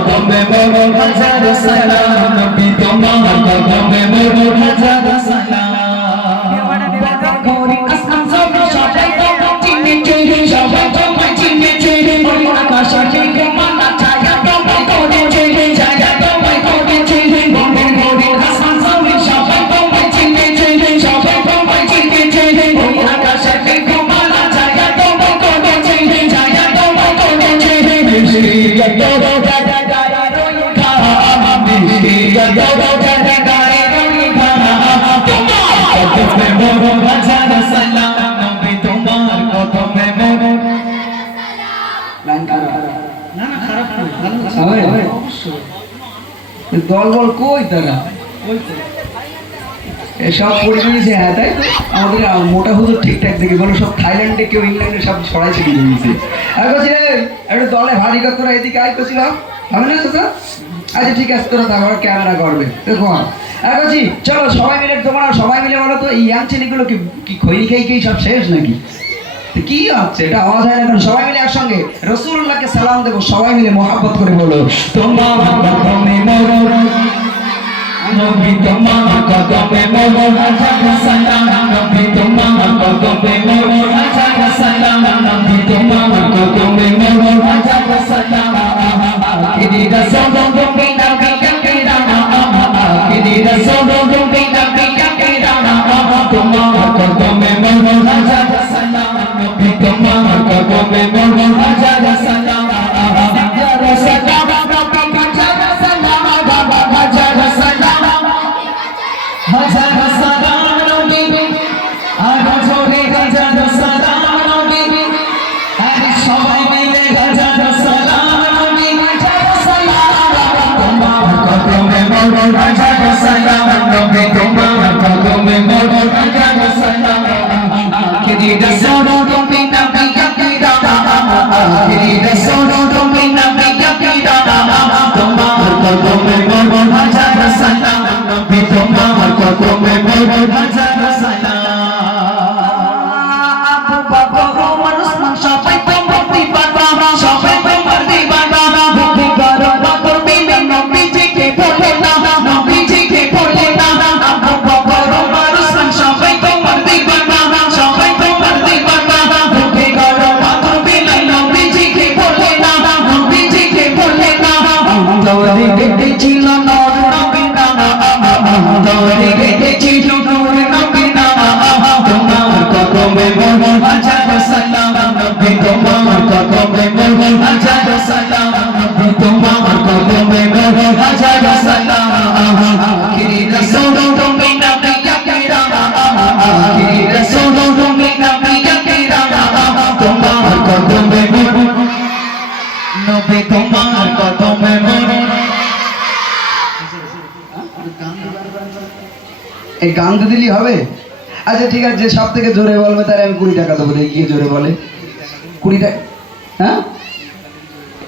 তোমার কদমে মোটা হুজুর ঠিকঠাক দেখে বলো, সব থাইল্যান্ডে কেউ ইংল্যান্ডে সব বলছি রে দলে ভারী কর এদিকে আয় করছিলাম হবে না আচ্ছা ঠিক আছে, তোরা তারপর ক্যামেরা করবে দেখো বলছি চলো সবাই মিলে তোমরা সবাই মিলে বলো তো এই ইয়াং ছেলেগুলো কি কি খৈনি খেয়ে খেয়ে সব শেষ নাকি কি হচ্ছে এটা আওয়াজ হয় না সবাই মিলে একসঙ্গে রসুল্লাহকে সালাম দেবো সবাই মিলে মহাব্বত করে বলো তোমার কদমে নবী তোমার কদমে মোর হাজার সালাম নবী তোমার কদমে মোর হাজার সালাম নবী তোমার কদমে মোর হাজার সালাম তোমার কদমে এই গান দিলি হবে। আচ্ছা ঠিক আছে যে সব থেকে জোরে বলবে তার আমি কুড়ি টাকা দেবো। কে জোরে বলে। কুড়ি টাকা হ্যাঁ?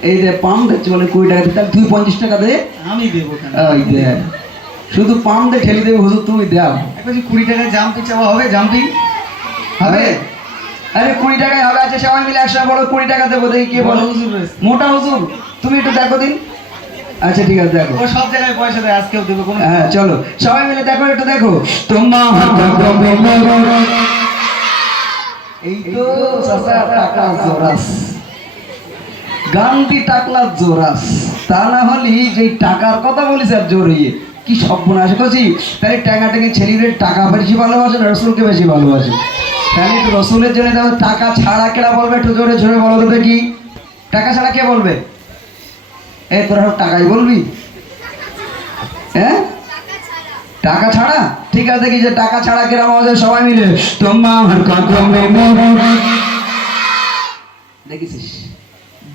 এই যে পাম দিচ্ছে বলে কুড়ি টাকা দিতে তুই পঞ্চাশ টাকা দে। আমি দেবো শুধু পাম দে ঠেলে দেবে হুজুর তুমি দাও। যে কুড়ি টাকায় জাম্পিং চাওয়া হবে? জাম্পিং হবে? আরে কুড়ি টাকায় হবে আচ্ছা সবাই মিলে একসাথে বলো কুড়ি টাকা দেবো দেখি কে বলো। হুজুর মোটা হুজুর তুমি একটু দেখো দিন। আচ্ছা ঠিক আছে দেখো। সব জায়গায় পয়সা দেয় আজকেও দেবো কোনো হ্যাঁ চলো। সবাই মিলে দেখো একটু দেখো। তোমার এই তো চাচা টাকা জোরাস। গান্ধী টাকলা জোরাস। তা না হলে যে টাকার কথা বলিস আর জোরিয়ে কি সর্বনাশ করছি? তাহলে টাকা টাকা ছেলেদের টাকা বেশি ভালোবাসে রসুলকে বেশি ভালোবাসে? তাহলে রসুলের জন্য দেখো টাকা ছাড়া কেরা বলবে? একটু জোরে জোরে বলো তো দেখি। টাকা ছাড়া কে বলবে? এ, তোরা টাকাই বলবি? হ্যাঁ টাকা ছাড়া? ঠিক আছে, দেখি যে টাকা ছাড়া কেরাম আমাদের সবাই মিলে। তোমার কদমে মোর দেখেছিস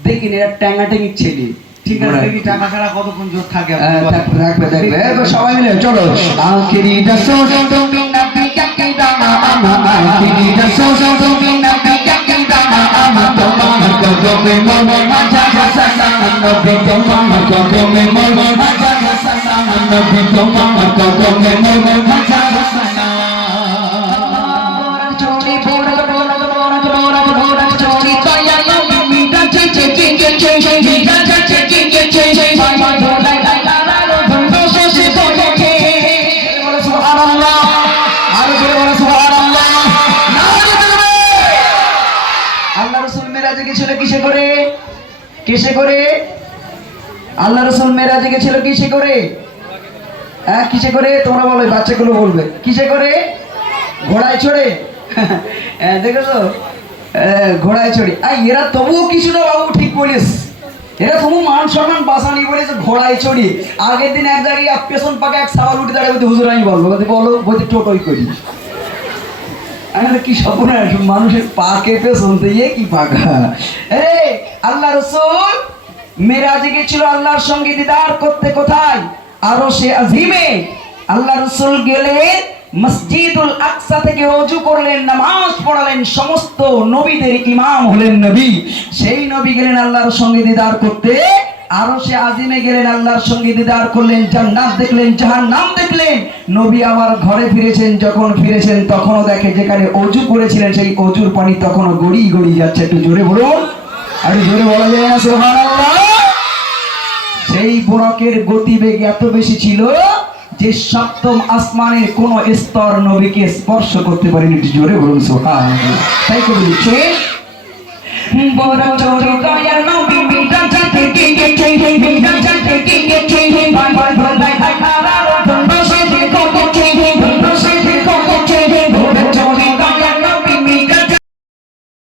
দেখিনি, এরা ট্যাঙ্গা ট্যাঙ্গি ছেলে। ঠিক আছে। দেখি টাকা ছাড়া কতক্ষণ জোর থাকে হ্যাঁ, রাখবে দেখবে এবার সবাই মিলে চলো আখিরি রাসূল তুমি নবী কাকিদা আমা আখিরি রাসূল তুমি নবী কাকিদা আমা তোমার কদমে মন মাজা হাসানা নবী তোমার কদমে মন মাজা হাসানা নবী তোমার কদমে মন মাজা হাসানা চলি বোরক বোরক বোরক বোরক বোরক চলি দয়া নবী মিটা চে চে চে চে চে চে মিটা চে চে চে চে কিসে করে? আল্লাহ রাসূল মেরাজে গেছিল কিসে করে? হ্যাঁ কিসে করে? তোমরা বলো বাচ্চাগুলো বলবে। কিসে করে? ঘোড়ায় চড়ে। হ্যাঁ দেখেছ? হ্যাঁ, ঘোড়ায় চড়ে। আর এরা তবুও কিছুটা বাবু ঠিক বলিস। এরা তবু মান সম্মান বাঁচানি বলেছে ঘোড়ায় চড়ি। আগের দিন এক জায়গায় পেছন পাকে এক সাওয়াল উঠে দাঁড়িয়ে বলতে হুজুর আমি বলব। বলো বলতে টোটোই করি। কি সপনাশ মানুষের পা কেঁপে ইয়ে কি পাকা এ, আল্লাহ রসুল গেছিল আল্লাহর সঙ্গে দিদার করতে কোথায়? আরও সে আজিমে। আল্লাহ রসুল গেলেন, মসজিদুল আকসা থেকে অজু করলেন, নামাজ পড়ালেন, সমস্ত নবীদের ইমাম হলেন নবী। সেই নবী গেলেন আল্লাহর সঙ্গে দিদার করতে। আরও সে আজিমে গেলেন আল্লাহর সঙ্গে দিদার করলেন জান্নাত দেখলেন জাহান্নাম দেখলেন নবী আবার ঘরে ফিরেছেন যখন ফিরেছেন তখনও দেখে যেখানে অজু করেছিলেন সেই অজুর পানি তখনও গড়িয়ে গড়িয়ে যাচ্ছে একটু জোরে বলুন আর জোরে বলা যায় না সুবহানাল্লাহ সেই বোরকের গতিবেগ এত বেশি ছিল যে সপ্তম আসমানের কোন স্তর নবীকে স্পর্শ করতে পারেনি একটু জোরে বলুন সুবহানাল্লাহ তাই করে দিচ্ছে বড় চোরে দয়ার নবী 叮叮叮叮叮叮叮叮叮叮叮叮